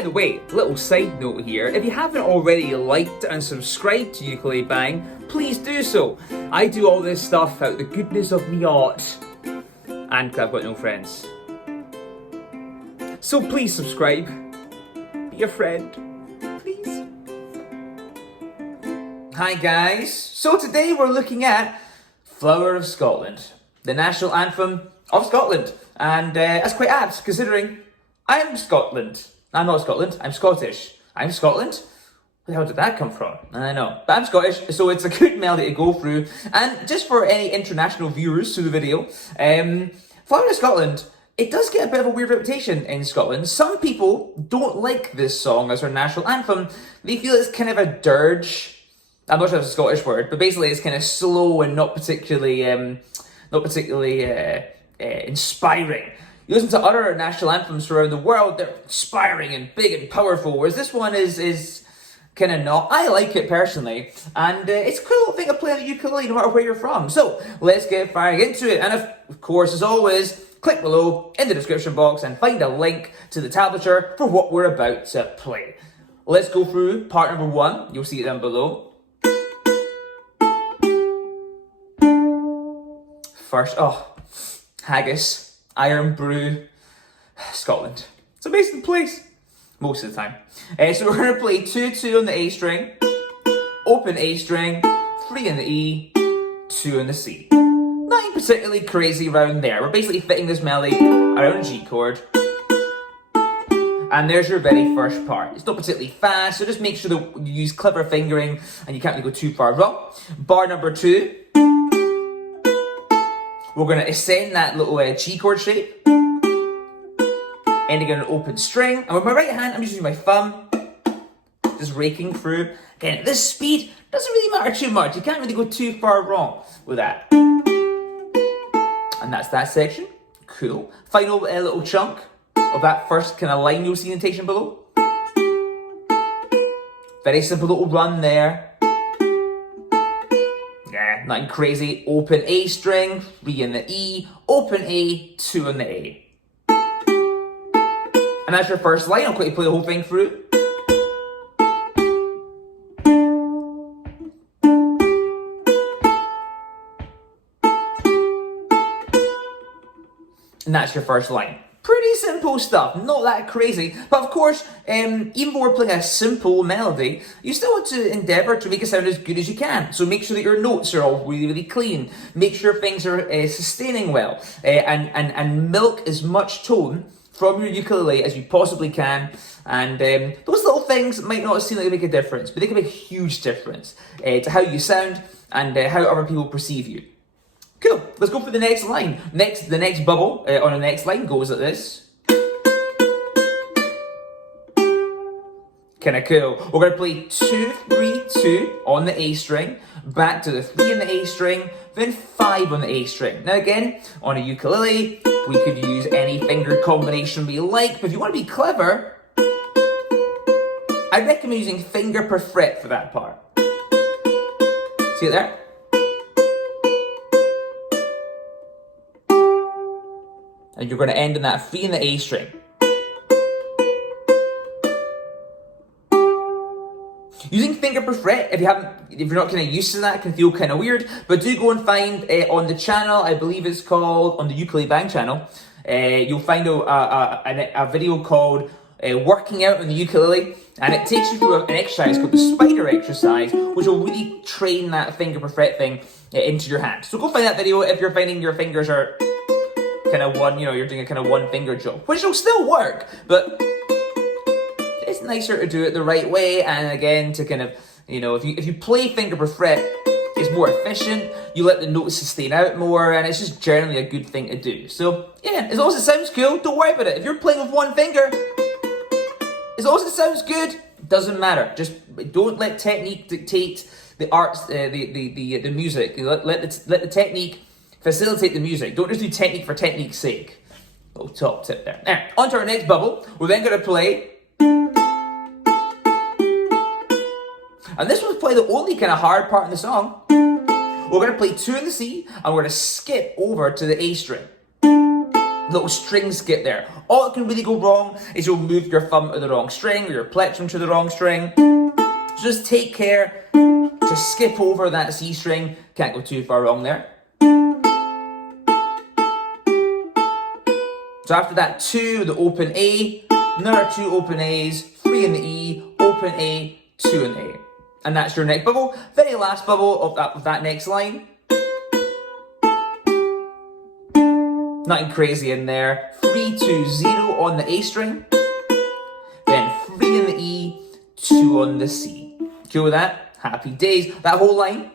By the way, little side note here, if you haven't already liked and subscribed to UkuleleBang, please do so. I do all this stuff out of the goodness of me heart, and 'cause I've got no friends. So please subscribe, be a friend, please. Hi guys, so today we're looking at Flower of Scotland, the national anthem of Scotland, and that's quite apt considering I'm Scotland. I'm not Scotland, I'm Scottish. I'm Scotland? Where the hell did that come from? I don't know. But I'm Scottish, so it's a good melody to go through. And just for any international viewers to the video, Flower of Scotland, it does get a bit of a weird reputation in Scotland. Some people don't like this song as their national anthem. They feel it's kind of a dirge. I'm not sure if it's a Scottish word, but basically it's kind of slow and not particularly inspiring. You listen to other national anthems around the world, they're inspiring and big and powerful, whereas this one is kind of not. I like it personally, and it's a cool little thing to play on the ukulele no matter where you're from. So let's get firing into it, and of course, as always, click below in the description box and find a link to the tablature for what we're about to play. Let's go through part number 1, you'll see it down below. First, haggis. Iron Brew, Scotland. It's an amazing place, most of the time. So we're going to play 2-2 on the A string, open A string, 3 on the E, 2 on the C. Nothing particularly crazy around there. We're basically fitting this melody around a G chord. And there's your very first part. It's not particularly fast, so just make sure that you use clever fingering and you can't really go too far wrong. Bar number 2. We're going to ascend that little G chord shape, ending on an open string. And with my right hand, I'm just using my thumb, just raking through. Again, at this speed, doesn't really matter too much. You can't really go too far wrong with that. And that's that section. Cool. Final little chunk of that first kind of line you'll see in the notation below. Very simple little run there. Nothing crazy. Open A string, 3 on the E, open A, 2 on the A. And that's your first line. I'll quickly play the whole thing through. And that's your first line. Pretty simple stuff, not that crazy. But of course, even though we're playing a simple melody, you still want to endeavour to make it sound as good as you can. So make sure that your notes are all really, really clean. Make sure things are sustaining well. And milk as much tone from your ukulele as you possibly can. And those little things might not seem like they make a difference, but they can make a huge difference to how you sound and how other people perceive you. Cool, let's go for the next line. The next bubble on the next line goes like this. Kinda cool. We're gonna play 2, 3, 2 on the A string, back to the 3 on the A string, then 5 on the A string. Now again, on a ukulele, we could use any finger combination we like, but if you wanna be clever, I recommend using finger per fret for that part. See it there? And you're going to end on that 3 in the A string. Using finger per fret, if you're not kind of used to that, can feel kind of weird. But do go and find on the channel, I believe it's called, on the UkuleleBang channel, you'll find a video called Working Out on the Ukulele. And it takes you through an exercise called the spider exercise, which will really train that finger per fret thing into your hand. So go find that video if you're finding your fingers are kind of you're doing a kind of one finger job, which will still work, but it's nicer to do it the right way. And again, to kind of, if you play finger per fret, it's more efficient, you let the notes sustain out more, and it's just generally a good thing to do. So yeah, as long as it sounds cool, don't worry about it. If you're playing with one finger, as long as it sounds good, it doesn't matter. Just don't let technique dictate the arts, the music. Let the technique facilitate the music. Don't just do technique for technique's sake. Little top tip there. Now, on to our next bubble. We're then going to play. And this one's probably the only kind of hard part in the song. We're going to play 2 in the C, and we're going to skip over to the A string. little string skip there. All that can really go wrong is you'll move your thumb to the wrong string or your plectrum to the wrong string. So just take care to skip over that C string. Can't go too far wrong there. So after that 2, the open A, another 2 open A's, 3 in the E, open A, 2 in the A. And that's your next bubble. Very last bubble of that next line. Nothing crazy in there. 3, 2, 0 on the A string. Then 3 in the E, 2 on the C. Cool with that? Happy days. That whole line.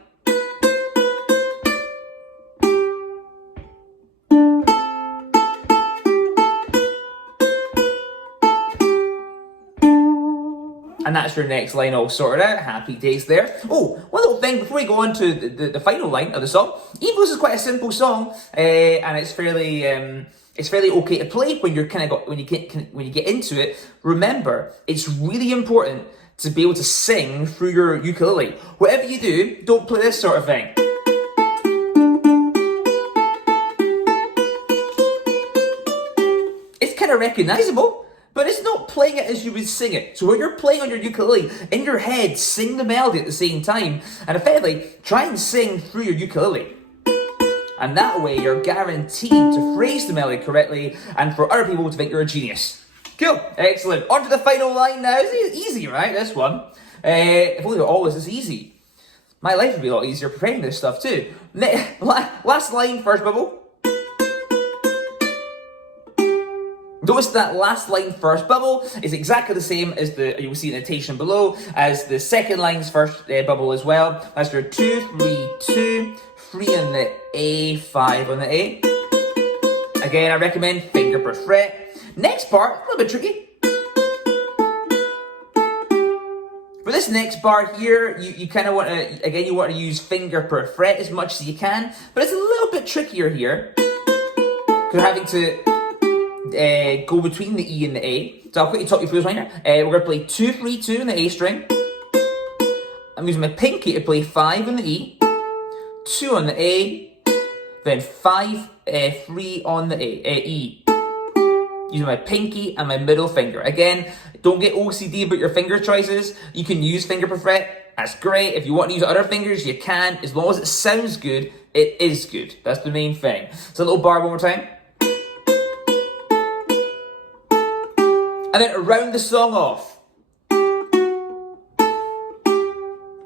And that's your next line all sorted out. Happy days there. Oh, one little thing before we go on to the final line of the song. Even though this is quite a simple song, and it's fairly okay to play when you're when you get into it. Remember, it's really important to be able to sing through your ukulele. Whatever you do, don't play this sort of thing. It's kind of recognizable. But it's not playing it as you would sing it. So when you're playing on your ukulele, in your head, sing the melody at the same time. And effectively, try and sing through your ukulele. And that way, you're guaranteed to phrase the melody correctly and for other people to think you're a genius. Cool. Excellent. On to the final line now. It's easy, right? This one. If only all this is easy. My life would be a lot easier preparing this stuff too. Last line, first bubble. Notice that last line first bubble is exactly the same as you will see notation below as the second line's first bubble as well. That's your 2, 3, 2, 3 on the A, 5 on the A. Again, I recommend finger per fret. Next part, a little bit tricky. For this next bar here, you kind of want to, again, you want to use finger per fret as much as you can, but it's a little bit trickier here. Because you're having to go between the E and the A. So I'll quickly talk you through this one here. We're going to play 2, 3, 2 in the A string. I'm using my pinky to play 5 on the E, 2 on the A, then 5, 3 on the E. Using my pinky and my middle finger. Again, don't get OCD about your finger choices. You can use finger per fret. That's great. If you want to use other fingers, you can. As long as it sounds good, it is good. That's the main thing. So a little bar one more time. And then to round the song off.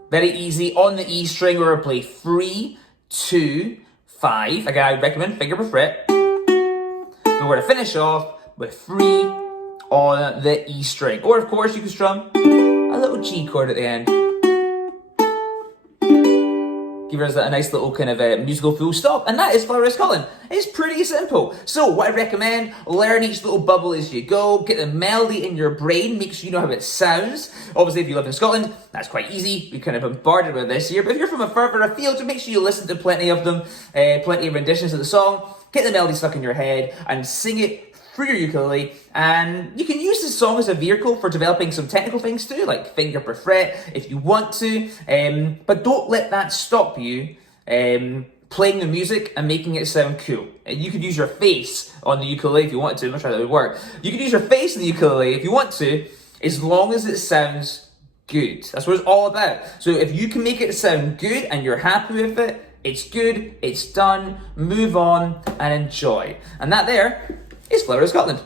Very easy. On the E string, we're going to play 3, 2, 5. Again, I recommend finger per fret. We're going to finish off with 3 on the E string. Or, of course, you can strum a little G chord at the end. Give us a nice little kind of musical full stop. And that is Flower of Scotland. It's pretty simple. So what I recommend, learn each little bubble as you go. Get the melody in your brain. Make sure you know how it sounds. Obviously, if you live in Scotland, that's quite easy. We've kind of bombarded with this here. But if you're from a further afield, just make sure you listen to plenty of them. Plenty of renditions of the song. Get the melody stuck in your head and sing it through your ukulele, and you can use this song as a vehicle for developing some technical things too, like finger per fret if you want to, but don't let that stop you playing the music and making it sound cool. And you could use your face on the ukulele if you want to. I'm not sure that would work. You can use your face on the ukulele if you want to, as long as it sounds good. That's what it's all about. So if you can make it sound good and you're happy with it, it's good, it's done, move on and enjoy. And that there is Flower of Scotland.